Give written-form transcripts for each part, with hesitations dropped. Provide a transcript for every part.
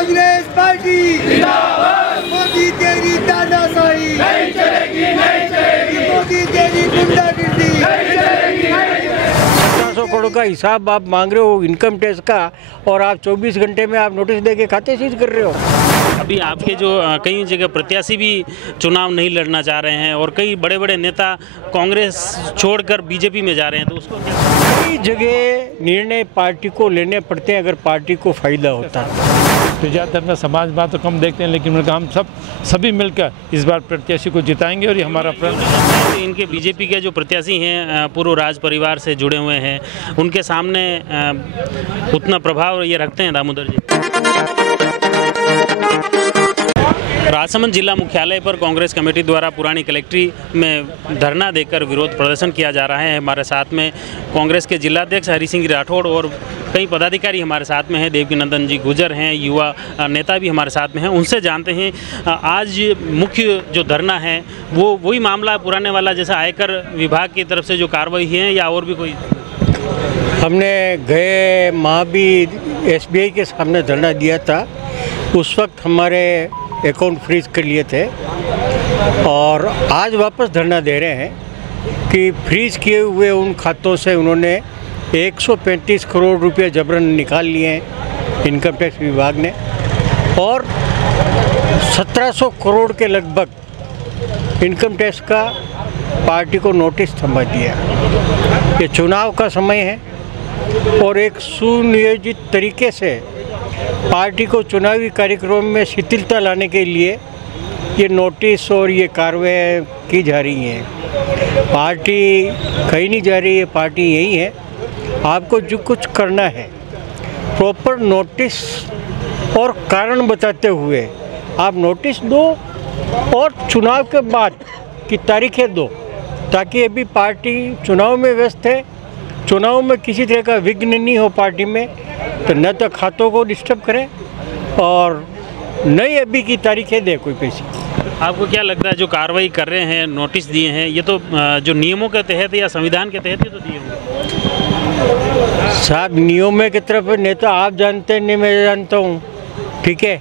Congress party जिंदाबाद। मोदी तेरी तानाशाही नहीं चलेगी, नहीं चलेगी। मोदी तेरी गुंडागिर्दी नहीं चलेगी, नहीं चलेगी। 1700 करोड़ का हिसाब आप मांग रहे हो इनकम टैक्स का, और आप 24 घंटे में आप नोटिस देके खाते सीज कर रहे हो। अभी आपके जो कई जगह प्रत्याशी भी चुनाव नहीं लड़ना चाह रहे हैं और कई बड़े बड़े नेता कांग्रेस छोड़कर बीजेपी में जा रहे हैं, तो उसको क्या? कई जगह निर्णय पार्टी को लेने पड़ते हैं अगर पार्टी को फायदा होता है। तो ज़्यादातर में समाजवाद तो कम देखते हैं, लेकिन उनका हम सभी मिलकर इस बार प्रत्याशी को जिताएंगे और ये हमारा प्रण। इनके बीजेपी के जो प्रत्याशी हैं पूर्व राज परिवार से जुड़े हुए हैं, उनके सामने उतना प्रभाव ये रखते हैं दामोदर जी? राजसमंद जिला मुख्यालय पर कांग्रेस कमेटी द्वारा पुरानी कलेक्ट्री में धरना देकर विरोध प्रदर्शन किया जा रहा है। हमारे साथ में कांग्रेस के जिलाध्यक्ष हरि सिंह राठौड़ और कई पदाधिकारी हमारे साथ में हैं। देवकी नंदन जी गुजर हैं, युवा नेता भी हमारे साथ में हैं। उनसे जानते हैं आज मुख्य जो धरना है वो वही मामला पुराने वाला, जैसा आयकर विभाग की तरफ से जो कार्रवाई है, या और भी कोई? हमने गए माह भी SBI के सामने धरना दिया था। उस वक्त हमारे अकाउंट फ्रीज कर लिए थे और आज वापस धरना दे रहे हैं कि फ्रीज किए हुए उन खातों से उन्होंने 135 करोड़ रुपए जबरन निकाल लिए हैं इनकम टैक्स विभाग ने, और 1700 करोड़ के लगभग इनकम टैक्स का पार्टी को नोटिस थमा दिया। ये चुनाव का समय है और एक सुनियोजित तरीके से पार्टी को चुनावी कार्यक्रम में शिथिलता लाने के लिए ये नोटिस और ये कार्रवाई की जा रही हैं। पार्टी कहीं नहीं जा रही है, पार्टी यही है। आपको जो कुछ करना है प्रॉपर नोटिस और कारण बताते हुए आप नोटिस दो और चुनाव के बाद की तारीखें दो, ताकि अभी पार्टी चुनाव में व्यस्त है, चुनाव में किसी तरह का विघ्न नहीं हो पार्टी में, तो न तो खातों को डिस्टर्ब करें और न ही अभी की तारीखें दे कोई पैसे। आपको क्या लगता है जो कार्रवाई कर रहे हैं, नोटिस दिए हैं, ये तो जो नियमों के तहत या संविधान के तहत ये तो दिए होंगे? साहब नियमों की तरफ नेता आप जानते हैं, नहीं मैं जानता हूँ, ठीक है।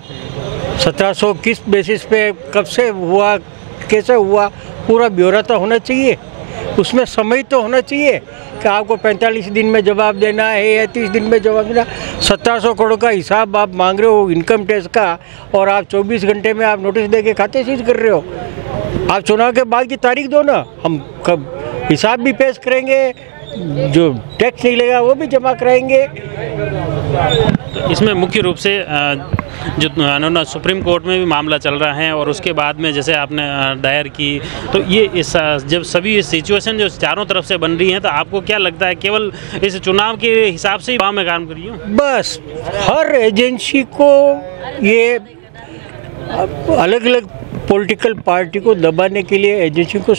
1700 किस बेसिस पे कब से हुआ, कैसे हुआ, पूरा ब्यौरा तो होना चाहिए, उसमें समय तो होना चाहिए कि आपको 45 दिन में जवाब देना है या 30 दिन में जवाब देना। 1700 करोड़ का हिसाब आप मांग रहे हो इनकम टैक्स का, और आप 24 घंटे में आप नोटिस देके खाते सीज कर रहे हो। आप चुनाव के बाद की तारीख दो ना, हम कब हिसाब भी पेश करेंगे, जो टैक्स निकलेगा वो भी जमा कराएंगे। तो इसमें मुख्य रूप से जो सुप्रीम कोर्ट में भी मामला चल रहा है और उसके बाद में जैसे आपने दायर की, तो ये इस जब सभी सिचुएशन जो चारों तरफ से बन रही हैं, तो आपको क्या लगता है केवल इस चुनाव के हिसाब से ही वहाँ में काम करिए? बस हर एजेंसी को ये अलग अलग पॉलिटिकल पार्टी को दबाने के लिए एजेंसी को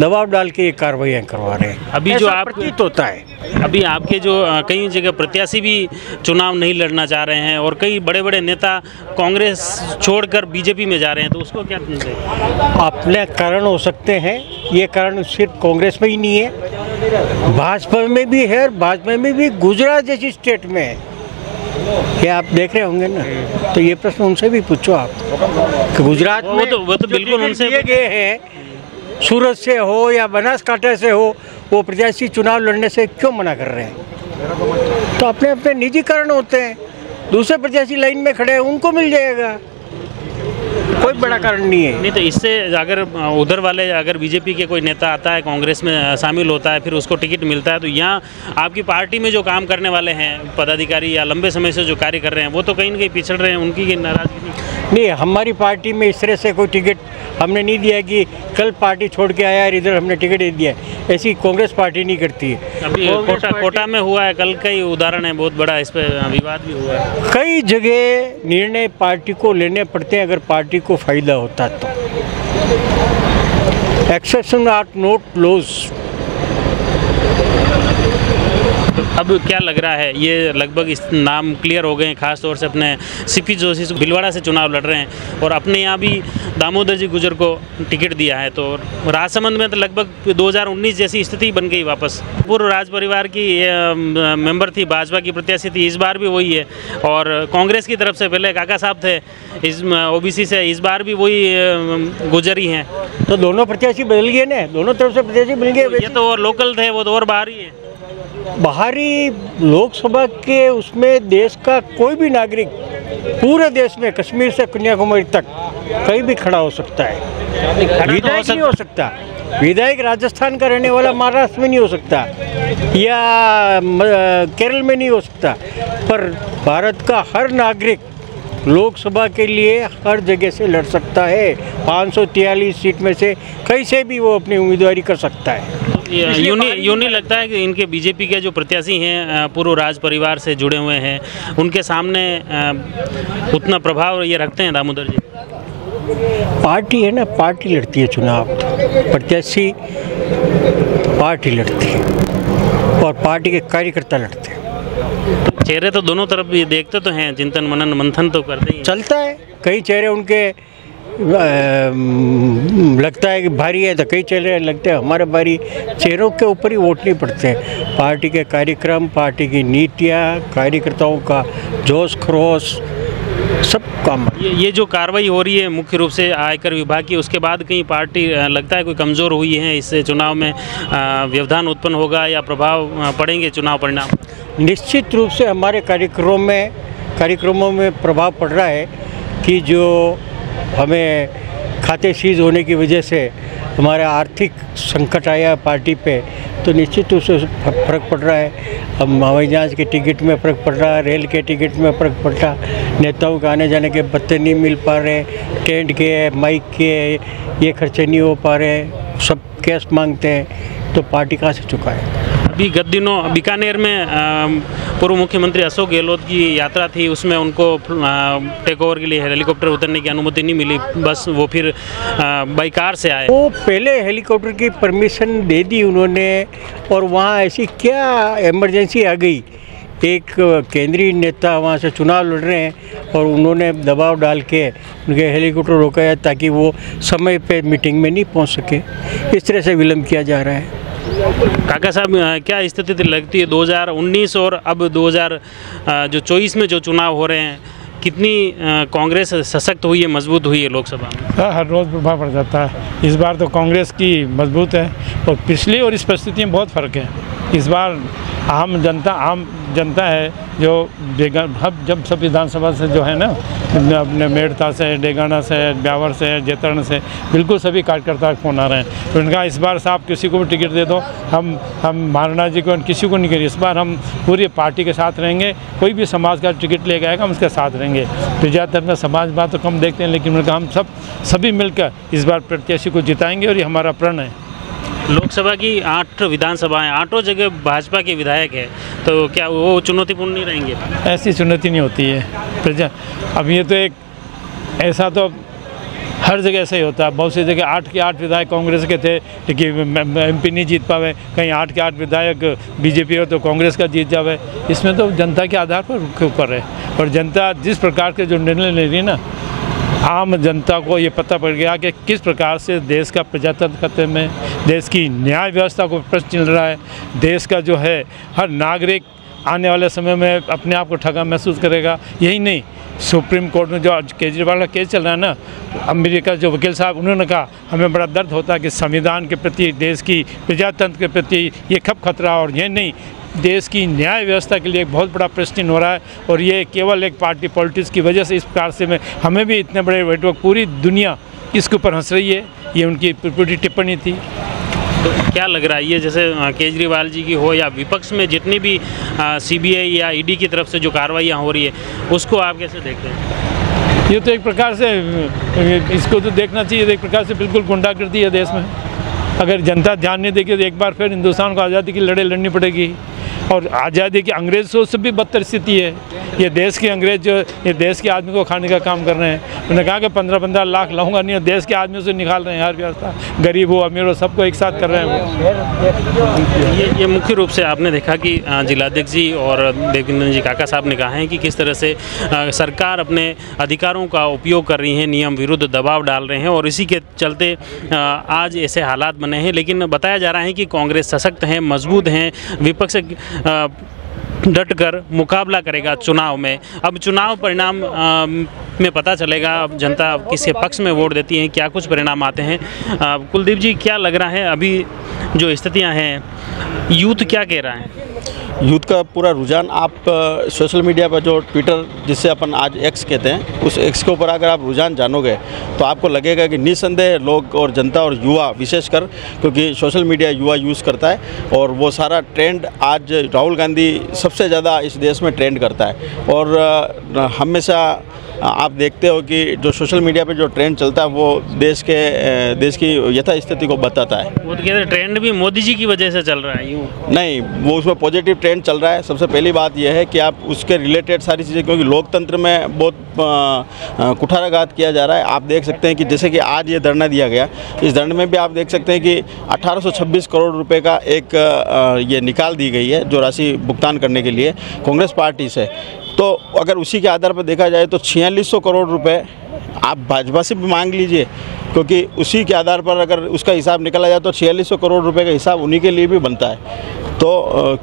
दबाव डाल के ये कार्रवाइयाँ करवा रहे हैं। अभी जो आप प्रतीत होता है, अभी आपके जो कई जगह प्रत्याशी भी चुनाव नहीं लड़ना चाह रहे हैं और कई बड़े बड़े नेता कांग्रेस छोड़कर बीजेपी में जा रहे हैं, तो उसको क्या कहते हैं? अपने कारण हो सकते हैं, ये कारण सिर्फ कांग्रेस में ही नहीं है, भाजपा में भी है, और भाजपा में भी गुजरात जैसी स्टेट में है। क्या आप देख रहे होंगे ना, तो ये प्रश्न उनसे भी पूछो आप कि गुजरात में वो तो बिल्कुल उनसे दिए गए हैं, सूरत से हो या बनासकांठा से हो, वो प्रत्याशी चुनाव लड़ने से क्यों मना कर रहे हैं? तो अपने अपने निजी कारण होते हैं। दूसरे प्रत्याशी लाइन में खड़े हैं, उनको मिल जाएगा, कोई बड़ा कारण नहीं है। नहीं तो इससे अगर उधर वाले अगर बीजेपी के कोई नेता आता है, कांग्रेस में शामिल होता है, फिर उसको टिकट मिलता है, तो यहाँ आपकी पार्टी में जो काम करने वाले हैं पदाधिकारी या लंबे समय से जो कार्य कर रहे हैं, वो तो कहीं ना कहीं पिछड़ रहे हैं, उनकी नाराजगी नहीं। हमारी पार्टी में इस तरह से कोई टिकट हमने नहीं दिया कि कल पार्टी छोड़ के आया और इधर हमने टिकट दे दिया, ऐसी कांग्रेस पार्टी नहीं करती है। अभी कोटा में हुआ है, कल का ही उदाहरण है, बहुत बड़ा इस पर विवाद भी हुआ है। कई जगह निर्णय पार्टी को लेने पड़ते हैं अगर पार्टी को फायदा होता तो। Exception are not laws. अब क्या लग रहा है, ये लगभग इस नाम क्लियर हो गए हैं, खास तौर से अपने सीपी जोशी भीलवाड़ा से चुनाव लड़ रहे हैं और अपने यहाँ भी दामोदर जी गुजर को टिकट दिया है। तो राजसमंद में तो लगभग 2019 जैसी स्थिति बन गई वापस। पूर्व राज परिवार की मेंबर थी, भाजपा की प्रत्याशी थी, इस बार भी वही है। और कांग्रेस की तरफ से पहले काका साहब थे, इस ओबीसी से, इस बार भी वही गुजर ही हैं। तो दोनों प्रत्याशी बदल गए ना, दोनों तरफ से प्रत्याशी बदल गए। ये तो और लोकल थे, वो तो और बाहर ही है। बाहरी लोकसभा के उसमें देश का कोई भी नागरिक पूरे देश में कश्मीर से कन्याकुमारी तक कहीं भी खड़ा हो सकता है। विधायक नहीं हो सकता, विधायक राजस्थान का रहने वाला महाराष्ट्र में नहीं हो सकता या केरल में नहीं हो सकता, पर भारत का हर नागरिक लोकसभा के लिए हर जगह से लड़ सकता है। 543 सीट में से कहीं से भी वो अपनी उम्मीदवारी कर सकता है। यूँ नहीं लगता है कि इनके बीजेपी के जो प्रत्याशी हैं पूर्व राज परिवार से जुड़े हुए हैं, उनके सामने उतना प्रभाव ये रखते हैं दामोदर जी? पार्टी है ना, पार्टी लड़ती है चुनाव, प्रत्याशी पार्टी लड़ती है और पार्टी के कार्यकर्ता लड़ते हैं। चेहरे तो दोनों तरफ भी देखते तो हैं, चिंतन मनन मंथन तो करते ही चलता है। कई चेहरे उनके लगता है कि भारी है, तो कई चेहरे लगते हैं हमारे भारी। चेहरों के ऊपर ही वोट नहीं पड़ते, पार्टी के कार्यक्रम, पार्टी की नीतियाँ, कार्यकर्ताओं का जोश खरोश, सब काम। ये जो कार्रवाई हो रही है मुख्य रूप से आयकर विभाग की, उसके बाद कहीं पार्टी लगता है कोई कमज़ोर हुई है, इससे चुनाव में व्यवधान उत्पन्न होगा या प्रभाव पड़ेंगे चुनाव परिणाम? निश्चित रूप से हमारे कार्यक्रमों में प्रभाव पड़ रहा है कि जो हमें खाते सीज होने की वजह से हमारा आर्थिक संकट आया पार्टी पे, तो निश्चित रूप से फ़र्क पड़ रहा है। अब हवाई जहाज़ के टिकट में फ़र्क पड़ रहा है, रेल के टिकट में फ़र्क पड़ रहा, नेताओं के आने जाने के भत्ते नहीं मिल पा रहे, टेंट के, माइक के ये खर्चे नहीं हो पा रहे, सब कैश मांगते हैं, तो पार्टी कहाँ से चुका है। अभी गत दिनों बीकानेर में पूर्व मुख्यमंत्री अशोक गहलोत की यात्रा थी, उसमें उनको टेक ओवर के लिए हेलीकॉप्टर उतरने की अनुमति नहीं मिली, बस वो फिर बाई कार से आए। वो पहले हेलीकॉप्टर की परमिशन दे दी उन्होंने, और वहाँ ऐसी क्या इमरजेंसी आ गई, एक केंद्रीय नेता वहाँ से चुनाव लड़ रहे हैं और उन्होंने दबाव डाल के उनके हेलीकॉप्टर रोकाया ताकि वो समय पे मीटिंग में नहीं पहुँच सके। इस तरह से विलम्ब किया जा रहा है। काका साहब, क्या स्थिति लगती है 2019 और अब 2024 में जो चुनाव हो रहे हैं, कितनी कांग्रेस सशक्त हुई है, मजबूत हुई है लोकसभा में? हर रोज़ प्रभाव पड़ जाता है। इस बार तो कांग्रेस की मजबूत है और पिछली और इस परिस्थिति में बहुत फ़र्क है। इस बार आम जनता है जो जब सब विधानसभा से जो है ना, अपने मेड़ता से, डेगाना से, ब्यावर से, जेतरण से, बिल्कुल सभी कार्यकर्ता फ़ोन आ रहे हैं। तो उनका इस बार साहब किसी को भी टिकट दे दो, हम महाराणा जी को किसी को नहीं करिए, इस बार हम पूरी पार्टी के साथ रहेंगे। कोई भी समाज का टिकट लेके आएगा हम उसके साथ रहेंगे। तो ज़्यादातर में समाजवाद तो कम देखते हैं, लेकिन उनका हम सभी मिलकर इस बार प्रत्याशी को जिताएंगे और ये हमारा प्रण है। लोकसभा की 8 विधानसभाएं, 8 जगह भाजपा के विधायक है, तो क्या वो चुनौतीपूर्ण नहीं रहेंगे? ऐसी चुनौती नहीं होती है। अब ये तो एक ऐसा तो हर जगह ऐसा ही होता है। बहुत सी जगह 8 के 8 विधायक कांग्रेस के थे, लेकिन MP नहीं जीत पावे। कहीं 8 के 8 विधायक बीजेपी हो तो कांग्रेस का जीत जावे। इसमें तो जनता के आधार पर ऊपर है, और जनता जिस प्रकार के जो निर्णय ले रही है ना, आम जनता को ये पता पड़ गया कि किस प्रकार से देश का प्रजातंत्र में, देश की न्याय व्यवस्था को प्रश्न चल रहा है। देश का जो है हर नागरिक आने वाले समय में अपने आप को ठगा महसूस करेगा। यही नहीं, सुप्रीम कोर्ट में जो केजरीवाल का केस चल रहा है ना, अमेरिका जो वकील साहब, उन्होंने कहा हमें बड़ा दर्द होता है कि संविधान के प्रति, देश की प्रजातंत्र के प्रति ये कब खतरा, और ये नहीं, देश की न्याय व्यवस्था के लिए एक बहुत बड़ा प्रश्न हो रहा है। और ये केवल एक पार्टी पॉलिटिक्स की वजह से इस प्रकार से हमें भी इतने बड़े वेटवर्क, पूरी दुनिया इसके ऊपर हंस रही है। ये उनकी पूरी टिप्पणी थी। तो क्या लग रहा है, ये जैसे केजरीवाल जी की हो या विपक्ष में जितनी भी CBI या ED की तरफ से जो कार्रवाइयाँ हो रही है, उसको आप कैसे देखते हैं? ये तो एक प्रकार से, इसको तो देखना चाहिए, एक प्रकार से बिल्कुल गुंडागर्दी है देश में। अगर जनता ध्यान नहीं देगी तो एक बार फिर हिंदुस्तान को आज़ादी की लड़ाई लड़नी पड़ेगी। और आज़ादी की अंग्रेज़ों से भी बदतर स्थिति है। ये देश के अंग्रेज जो ये देश के आदमी को खाने का काम कर रहे हैं। उन्होंने कहा कि 15-15 लाख लाऊंगा नहीं, देश के आदमियों से निकाल रहे हैं हर व्यवस्था, गरीब हो अमीर हो सबको एक साथ कर रहे हैं वो। ये मुख्य रूप से आपने देखा कि जिलाध्यक्ष जी और देवकिंदन जी काका साहब ने कहा है कि किस तरह से सरकार अपने अधिकारों का उपयोग कर रही है, नियम विरुद्ध दबाव डाल रहे हैं और इसी के चलते आज ऐसे हालात बने हैं। लेकिन बताया जा रहा है कि कांग्रेस सशक्त है, मजबूत हैं, विपक्ष डट कर मुकाबला करेगा चुनाव में। अब चुनाव परिणाम में पता चलेगा अब जनता किसके पक्ष में वोट देती है, क्या कुछ परिणाम आते हैं। कुलदीप जी, क्या लग रहा है अभी जो स्थितियां हैं, यूथ क्या कह रहा है? यूथ का पूरा रुझान आप सोशल मीडिया पर जो ट्विटर जिससे अपन आज एक्स कहते हैं, उस एक्स के ऊपर अगर आप रुझान जानोगे तो आपको लगेगा कि निस्संदेह लोग और जनता और युवा विशेषकर, क्योंकि सोशल मीडिया युवा यूज़ करता है और वो सारा ट्रेंड आज राहुल गांधी सबसे ज़्यादा इस देश में ट्रेंड करता है। और हमेशा आप देखते हो कि जो सोशल मीडिया पे जो ट्रेंड चलता है वो देश की यथा स्थिति को बताता है। वो तो कहते हैं ट्रेंड भी मोदी जी की वजह से चल रहा है, यूँ नहीं, वो उसमें पॉजिटिव ट्रेंड चल रहा है। सबसे पहली बात यह है कि आप उसके रिलेटेड सारी चीज़ें, क्योंकि लोकतंत्र में बहुत कुठाराघात किया जा रहा है। आप देख सकते हैं कि जैसे कि आज ये धरना दिया गया, इस धरने में भी आप देख सकते हैं कि 1826 करोड़ रुपए का एक ये निकाल दी गई है जो राशि भुगतान करने के लिए कांग्रेस पार्टी से। तो अगर उसी के आधार पर देखा जाए तो 4600 करोड़ रुपए आप भाजपा से भी मांग लीजिए, क्योंकि उसी के आधार पर अगर उसका हिसाब निकाला जाए तो 4600 करोड़ रुपए का हिसाब उन्हीं के लिए भी बनता है। तो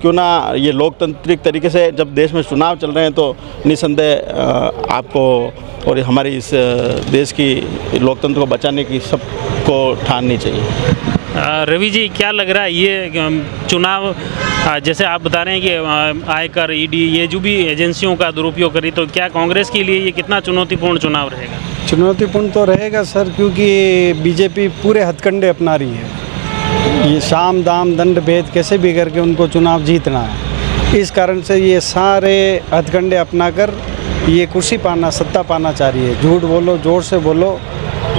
क्यों ना ये लोकतांत्रिक तरीके से जब देश में चुनाव चल रहे हैं तो निसंदेह आपको और हमारी इस देश की लोकतंत्र को बचाने की सबको ठाननी चाहिए। रवि जी, क्या लग रहा है ये चुनाव, जैसे आप बता रहे हैं कि आयकर, ईडी, ये जो भी एजेंसियों का दुरुपयोग करी, तो क्या कांग्रेस के लिए ये कितना चुनौतीपूर्ण चुनाव रहेगा? चुनौतीपूर्ण तो रहेगा सर, क्योंकि बीजेपी पूरे हथकंडे अपना रही है। ये साम दाम दंड भेद कैसे भी करके उनको चुनाव जीतना है। इस कारण से ये सारे हथकंडे अपनाकर ये कुर्सी पाना, सत्ता पाना चाह रही है। झूठ बोलो, जोर से बोलो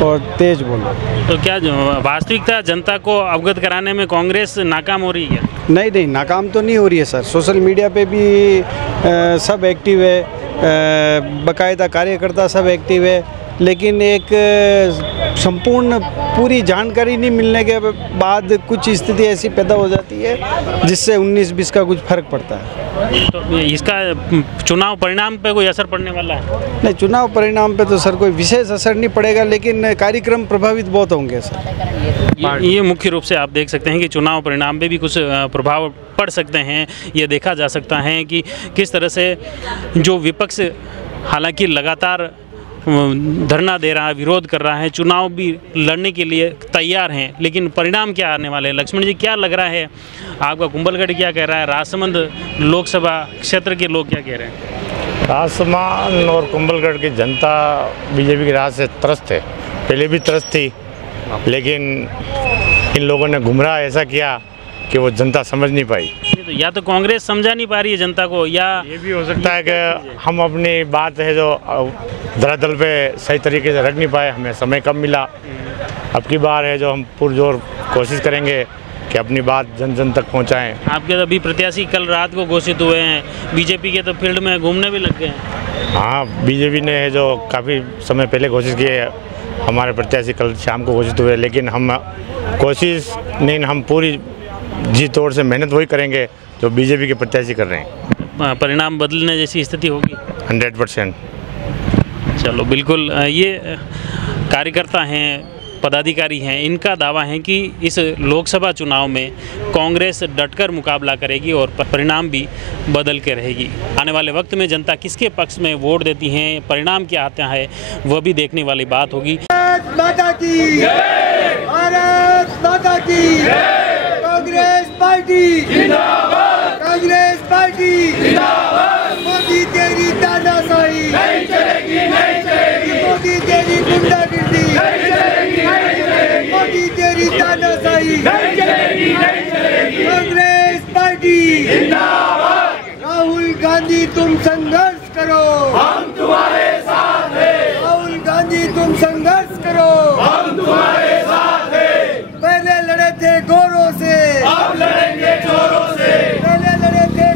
और तेज बोलो। तो क्या वास्तविकता जनता को अवगत कराने में कांग्रेस नाकाम हो रही है? नहीं, नाकाम तो नहीं हो रही है सर। सोशल मीडिया पे भी सब एक्टिव है, बाकायदा कार्यकर्ता सब एक्टिव है, लेकिन एक संपूर्ण पूरी जानकारी नहीं मिलने के बाद कुछ स्थिति ऐसी पैदा हो जाती है जिससे 19-20 का कुछ फर्क पड़ता है। तो इसका चुनाव परिणाम पे कोई असर पड़ने वाला है? नहीं, चुनाव परिणाम पे तो सर कोई विशेष असर नहीं पड़ेगा, लेकिन कार्यक्रम प्रभावित बहुत होंगे सर। ये मुख्य रूप से आप देख सकते हैं कि चुनाव परिणाम पे भी कुछ प्रभाव पड़ सकते हैं। ये देखा जा सकता है कि किस तरह से जो विपक्ष हालांकि लगातार धरना दे रहा है, विरोध कर रहा है, चुनाव भी लड़ने के लिए तैयार हैं, लेकिन परिणाम क्या आने वाले हैं? लक्ष्मण जी, क्या लग रहा है आपका? कुंभलगढ़ क्या कह रहा है? राजसमंद लोकसभा क्षेत्र के लोग क्या कह रहे हैं? राजसमंद और कुंभलगढ़ की जनता बीजेपी के राज से त्रस्त है, पहले भी त्रस्त थी, लेकिन इन लोगों ने गुमराह ऐसा किया कि वो जनता समझ नहीं पाई। तो या तो कांग्रेस समझा नहीं पा रही है जनता को, या ये भी हो सकता है कि हम अपनी बात है जो धरातल पे सही तरीके से रख नहीं पाए, हमें समय कम मिला। अब की बार है जो हम पुरजोर कोशिश करेंगे कि अपनी बात जन जन तक पहुंचाएं। आपके अभी प्रत्याशी कल रात को घोषित हुए हैं, बीजेपी के तो फील्ड में घूमने भी लग गए हैं। हाँ, बीजेपी ने है जो काफ़ी समय पहले घोषित किए, हमारे प्रत्याशी कल शाम को घोषित हुए, लेकिन हम कोशिश नहीं, हम पूरी जी तोड़ से मेहनत वही करेंगे जो बीजेपी के प्रत्याशी कर रहे हैं। परिणाम बदलने जैसी स्थिति होगी 100%। चलो, बिल्कुल। ये कार्यकर्ता हैं, पदाधिकारी हैं, इनका दावा है कि इस लोकसभा चुनाव में कांग्रेस डटकर मुकाबला करेगी और परिणाम भी बदल के रहेगी। आने वाले वक्त में जनता किसके पक्ष में वोट देती हैं, परिणाम क्या आता है, वह भी देखने वाली बात होगी। भारत माता की जय, भारत माता की जय। कांग्रेस पार्टी जिंदाबाद, कांग्रेस पार्टी जिंदाबाद। मोदी तेरी तानाशाही नहीं चलेगी, नहीं चलेगी। मोदी तेरी गुंडागिर्दी नहीं चलेगी, नहीं चलेगी। मोदी तेरी तानाशाही नहीं चलेगी, नहीं चलेगी। कांग्रेस पार्टी जिंदाबाद। राहुल गांधी तुम संघर्ष करो, हम तुम्हारे साथ हैं। राहुल गांधी तुम संघर्ष करो, हम तुम्हारे साथ हैं। पहले लड़े थे गोरों से, अब लड़ेंगे चोरों से। पहले लड़े थे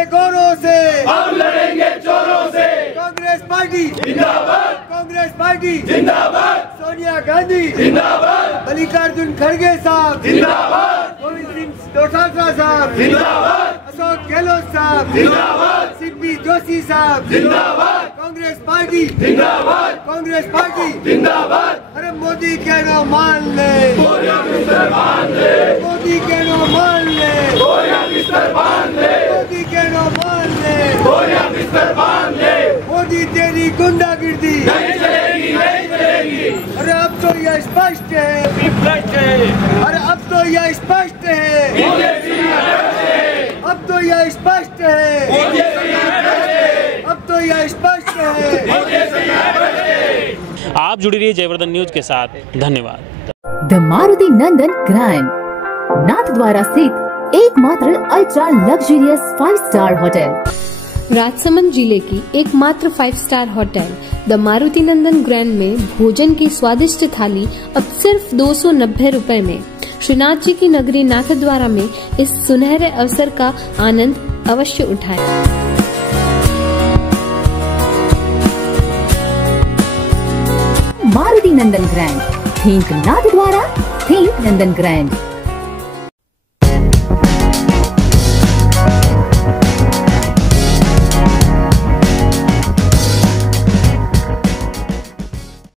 लड़ेंगे गौरव से, हम लड़ेंगे चोरों से। कांग्रेस पार्टी जिंदाबाद, कांग्रेस पार्टी जिंदाबाद, सोनिया गांधी जिंदाबाद, मल्लिकार्जुन खड़गे साहब जिंदाबाद, गोविंद सिंह डोटासरा साहब जिंदाबाद, अशोक गहलोत साहब जिंदाबाद, सीपी जोशी साहब जिंदाबाद, कांग्रेस पार्टी जिंदाबाद, कांग्रेस पार्टी जिंदाबाद। अरे मोदी कहना मान ले, बोरिया बिस्तर बांध ले, मोदी कहना मान ले, बोरिया बिस्तर बांध ले, मोदी कहना मान ले, बोरिया बिस्तर बांध ले। मोदी तेरी गुंडागिर्दी नहीं चलेगी, नहीं चलेगी। अरे अब तो यह स्पष्ट है, अरे अब तो यह स्पष्ट है, अब तो यह स्पष्ट है, अब तो यह स्पष्ट है। आप जुड़ी रहिए जयवर्धन न्यूज के साथ। धन्यवाद। The Maruti Nandan grand Nathdwara स्थित एकमात्र ultra luxurious 5 star hotel. Rajsamand जिले की एकमात्र 5 star hotel the Maruti Nandan grand में भोजन की स्वादिष्ट थाली अब सिर्फ 290 रुपए में। श्रीनाथ जी की नगरी नाथद्वारा में इस सुनहरे अवसर का आनंद अवश्य उठाएं। मारुति नंदन ग्रैंड, थिंक नाथद्वारा, थिंक नंदन ग्रैंड।